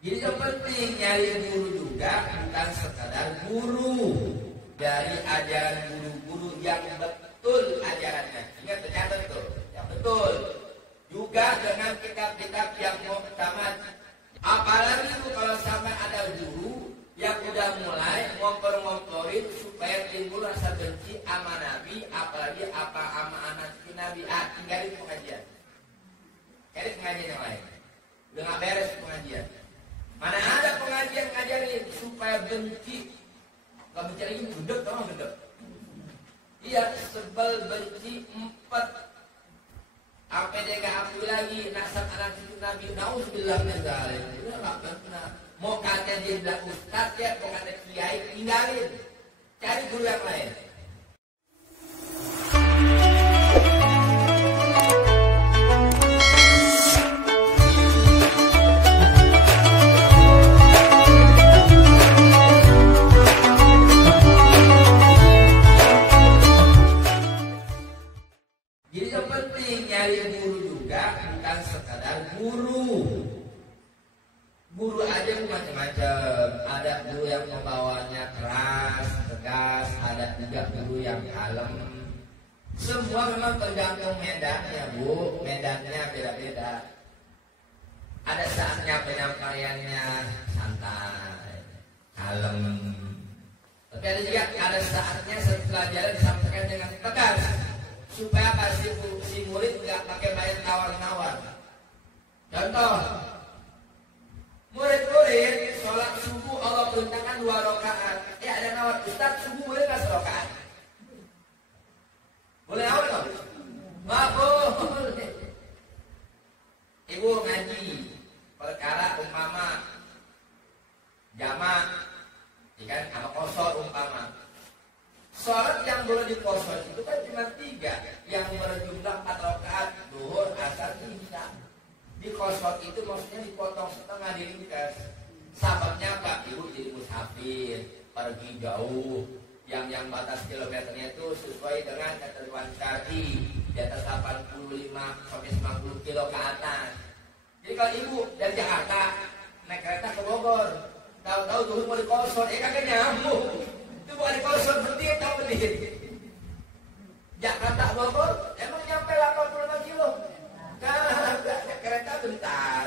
Jadi yang penting nyari guru juga bukan sekadar guru. Dari ajaran guru-guru yang betul ajarannya. Ingat tercatat tuh, yang betul. Juga dengan kitab-kitab yang muktamad. Apalagi itu kalau sampai ada guru yang udah mulai ngompor-ngomporin supaya timbul rasa benci sama Nabi, apalagi apa sama anak Nabi. Tinggalin pengajian. Cari pengajian yang lain. Udah gak beres pengajian. Mana ada pengajian ngajarin supaya benci. Gak benci lagi gendek, tau gak gendek? Iya, sebel benci 4. Apa dia gak akui lagi nasab anak cucu Nabi. Nauzubillah min dzalik. Udah gak pernah. Mau kata dia bilang ustaz ya, mau kata kiai, tinggalin. Cari guru yang lain. Jadi yang penting nyari guru juga bukan sekadar guru. Guru aja macam-macam. Ada guru yang membawanya keras, tegas. Ada juga guru yang kalem. Semua memang tergantung medannya, Bu. Medannya beda-beda. Ada saatnya penyampaiannya santai, kalem. Tapi ada juga saatnya pelajaran disampaikan dengan tegas. Supaya si murid nggak pakai banyak tawar-nawar. Contoh, murid-murid sholat subuh Allah perintahkan 2 rakaat. Ada nawar, Ustaz subuh boleh nggak 1 rakaat? Boleh nawar nggak? Nggak boleh. Ibu ngaji perkara umpama jamak, ikan sama kosor umpama. Sholat yang boleh dikosor itu kan cuma 3 yang berjumlah 4 rakaat, zuhur, asar, isya. Dikosor itu maksudnya dipotong setengah, diringkas. Sababnya apa? Ibu jadi musafir, pergi jauh, yang batas kilometernya itu sesuai dengan ketentuan syar'i di atas 85 sampai 90 kilo ke atas. Jadi kalau ibu dari Jakarta naik kereta ke Bogor, tahu-tahu zuhur mau dikosor, kagak nyambung. Itu bukan dikosor, menit atau menit. Jakarta Bogor emang nyampe 85 kilo. Kagak, kereta bentar.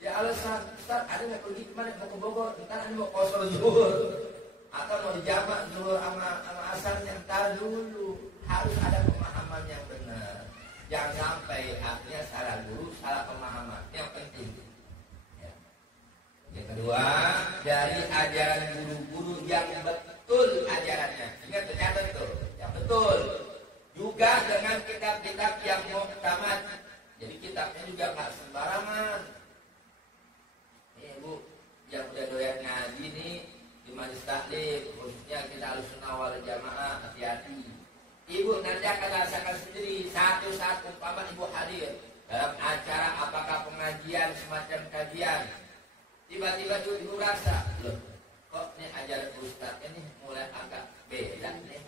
Ya alasan, Ustaz ada mau pergi kemana? Mau ke Bogor, ntar ada mau kosor zuhur. Atau mau dijamak zuhur sama asarnya, ntar dulu. Harus ada pemahaman yang benar. Jangan sampai akhirnya salah guru, salah pemahaman. Yang penting. Yang kedua, dari ajaran guru-guru yang betul ajarannya. Ingat tercatat tuh, yang betul. Juga dengan kitab-kitab yang muktamad. Jadi kitabnya juga nggak sembarangan. Nih Bu, yang udah doyan ngaji nih di majelis taklim, khususnya kita Ahlussunnah wal Jamaah, hati-hati. Ibu nanti akan rasakan sendiri satu-satu umpama ibu hadir dalam acara apakah pengajian semacam kajian. Tiba-tiba tuh ibu rasa, loh, kok nih ajaran Ustaz ini mulai agak beda nih.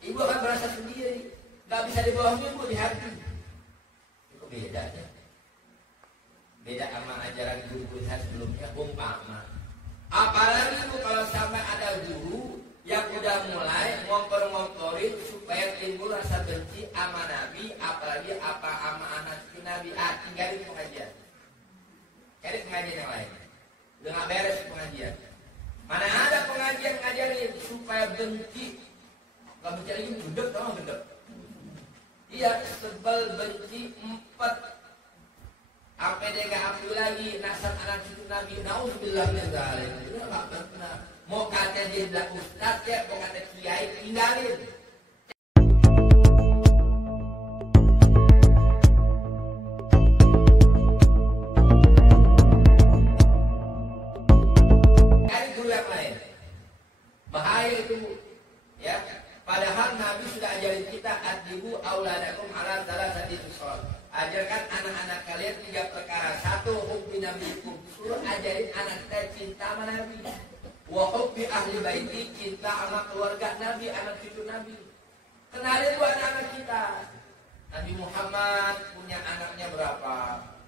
Ibu akan merasa sendiri, nggak bisa dibohongi Bu di hati. Kok beda ya? Beda sama ajaran guru-guru saya sebelumnya, umpama. Apalagi itu kalau sampai ada guru yang udah mulai ngompor-ngomporin supaya timbul rasa benci sama Nabi, apalagi apa sama anak Nabi. Tinggalin pengajian. Cari pengajian yang lain. Udah gak beres pengajian. Mana ada pengajian ngajarin supaya benci. Gak benci lagi gendek, tau gak gendek? Iya, sebel benci 4. Apa dia gak akui lagi nasab anak cucu Nabi. Nauzubillah min dzalik. Udah gak pernah. Mau kata dia bilang ustaz ya, mau kata kiai, tinggalin. Cari guru yang lain. Bahaya itu, ya. Padahal Nabi sudah ajarin kita adibu auladakum ala salasati khisal. Ajarkan anak-anak kalian 3 perkara. 1, hubbi nabiyikum. Suruh ajarin anak kita cinta sama Nabi. Wa hubbi ahli baiti, cinta sama keluarga Nabi, anak cucu Nabi. Kenalin buat anak kita. Nabi Muhammad punya anaknya berapa?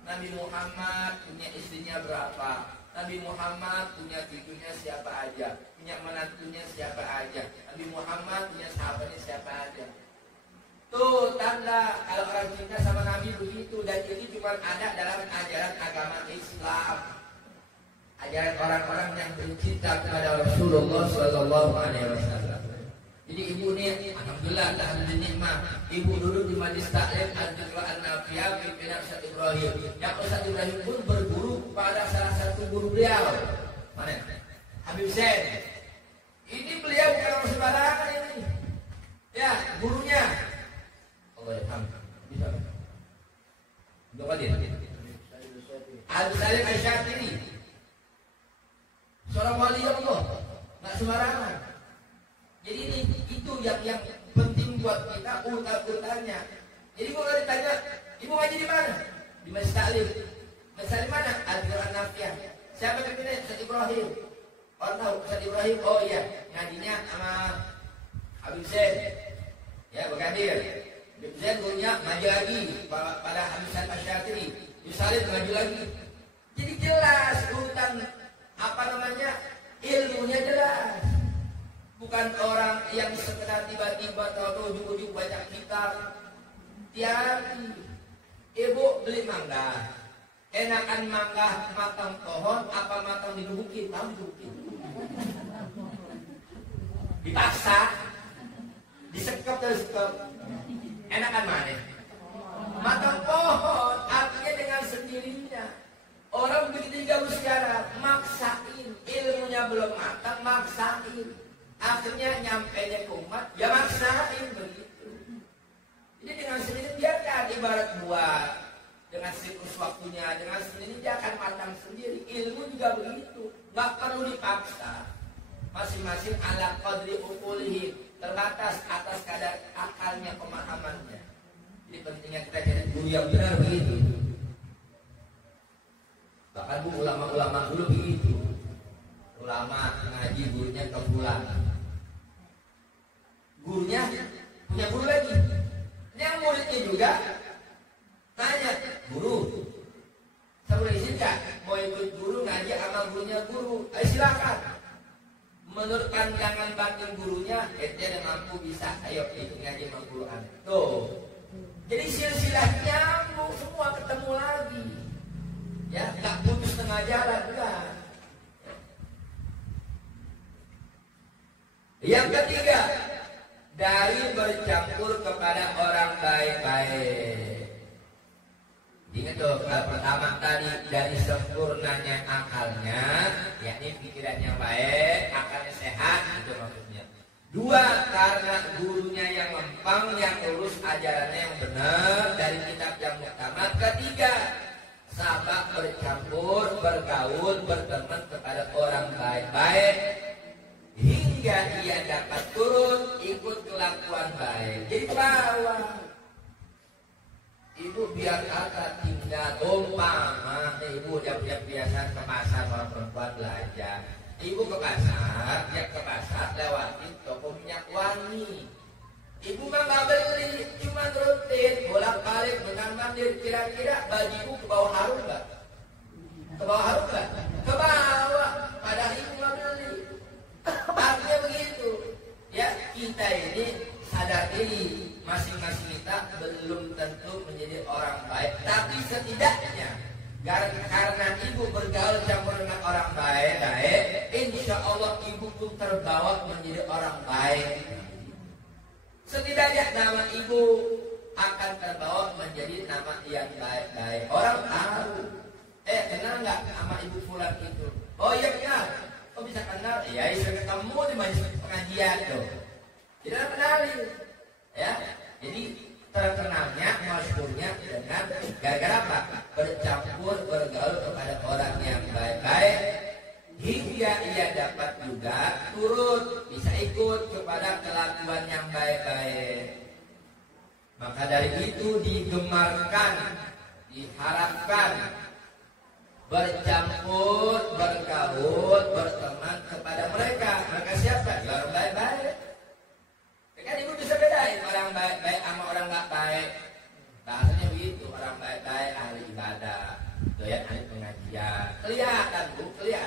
Nabi Muhammad punya istrinya berapa, Nabi Muhammad punya cucunya siapa aja, punya menantunya siapa aja, Nabi Muhammad punya sahabatnya siapa aja. Tuh tanda kalau orang cinta sama Nabi begitu. Dan ini cuma ada dalam ajaran agama Islam, ajaran orang-orang yang bercinta kepada Rasulullah Sallallahu Alaihi Wasallam. Jadi ibu ini, alhamdulillah, alhamdulillah nikmat. Ibu duduk di majlis taklim Al-Jum'ah An-Nafiyah pimpinan Ustaz Ibrahim. Yang Ustaz Ibrahim pun berguru pada salah satu guru beliau. Mana? Habib Zain. Ini beliau bukan orang sembarangan ini. Ya, gurunya. Allah Alhamdulillah. Bisa. Berapa dia? Al-Salim Al-Syatiri. Seorang wali Allah, nggak sembarangan. Jadi ini itu yang penting buat kita urutan-urutannya. Jadi kalau ditanya, ibu ngaji di mana? Di Masjid Taklim. Masjid Taklim mana? Al-Jum'ah An-Nafiyah. Siapa pimpinan? Ustaz Ibrahim. Orang tahu Ustaz Ibrahim? Oh iya, ngajinya sama Habib Zain. Ya, berkadir. Habib Zain gurunya ngaji lagi pada Habib Zain Al-Syatiri. Salim ngaji lagi. Jadi jelas urutan apa namanya? Ilmunya jelas. Bukan orang yang sekedar tiba-tiba tahu ujung-ujung baca kitab. Hati-hati. Ibu beli mangga. Enakan mangga matang pohon apa matang digebukin? Tahu digebukin. Dipaksa. Disekep terus sekep. Enakan mana? Matang pohon. Artinya dengan sendirinya. Orang begitu jauh sekarang maksain. Ilmunya belum matang, maksain. Akhirnya nyampainya ke umat, ya maksain begitu. Jadi dengan sendiri biarkan ibarat buah. Dengan siklus waktunya, dengan sendiri dia akan matang sendiri. Ilmu juga begitu, nggak perlu dipaksa. Masing-masing ala qadri uqulihi, terbatas atas kadar akalnya, pemahamannya. Jadi pentingnya kita jadi guru yang benar begitu. Bahkan bu ulama-ulama dulu begitu. Ulama ngaji gurunya ke bulan. Gurunya punya guru lagi. Yang muridnya juga tanya, guru, saya boleh izin gak mau ikut guru ngaji sama gurunya guru? Ayo silakan. Menurut pandangan batin gurunya, dia yang mampu bisa, ayo ikut ngaji sama guru anda. Tuh. Jadi silsilah nyambung semua ketemu lagi. Ya, nggak putus tengah jalan enggak. Yang ketiga, dari bercampur kepada orang baik-baik. Ingat tuh, pertama tadi dari sempurnanya akalnya, yakni pikiran yang baik, akalnya sehat, itu maksudnya. Dua, karena gurunya yang lempang, yang lurus ajarannya yang benar dari kitab yang muktamad. Ketiga, sahabat bercampur, bergaul, berteman kepada orang baik-baik hingga ia dapat turun ikut kelakuan baik. Jadi bawa ibu biar kakak tinggal umpama ibu udah biasa ke pasar sama perempuan belanja. Ibu ke pasar, ya ke pasar lewatin toko minyak wangi. Ibu mah nggak beli, cuma rutin bolak-balik mengambil. Kira-kira bajuku ke bawah harum nggak? Ke bawah harum nggak? Ke bawah. Padahal ibu nggak beli. Artinya begitu. Ya, kita ini sadar diri masing-masing kita belum tentu menjadi orang baik, tapi setidaknya karena ibu bergaul campur dengan orang baik, insya Allah ibu pun terbawa menjadi orang baik. Setidaknya nama ibu akan terbawa menjadi nama yang baik-baik. Orang tahu, kenal nggak sama ibu Fulan itu? Oh iya kenal. Kok bisa kenal? Ya bisa ketemu di majelis pengajian tuh. Tidak kenalin, ya. Jadi terkenalnya, masyhurnya dengan gara-gara apa? Bercampur, bergaul kepada orang yang baik-baik hingga ia dapat juga turut bisa ikut kepada kelakuan yang baik-baik. Maka dari itu digemarkan, diharapkan bercampur, bergaul, berteman kepada mereka. Mereka siapa? Ya orang baik-baik. Kan ibu bisa bedain orang baik-baik sama orang nggak baik. Bahasanya begitu, orang baik-baik ahli ibadah. Ya, kelihatan Bu, kelihatan.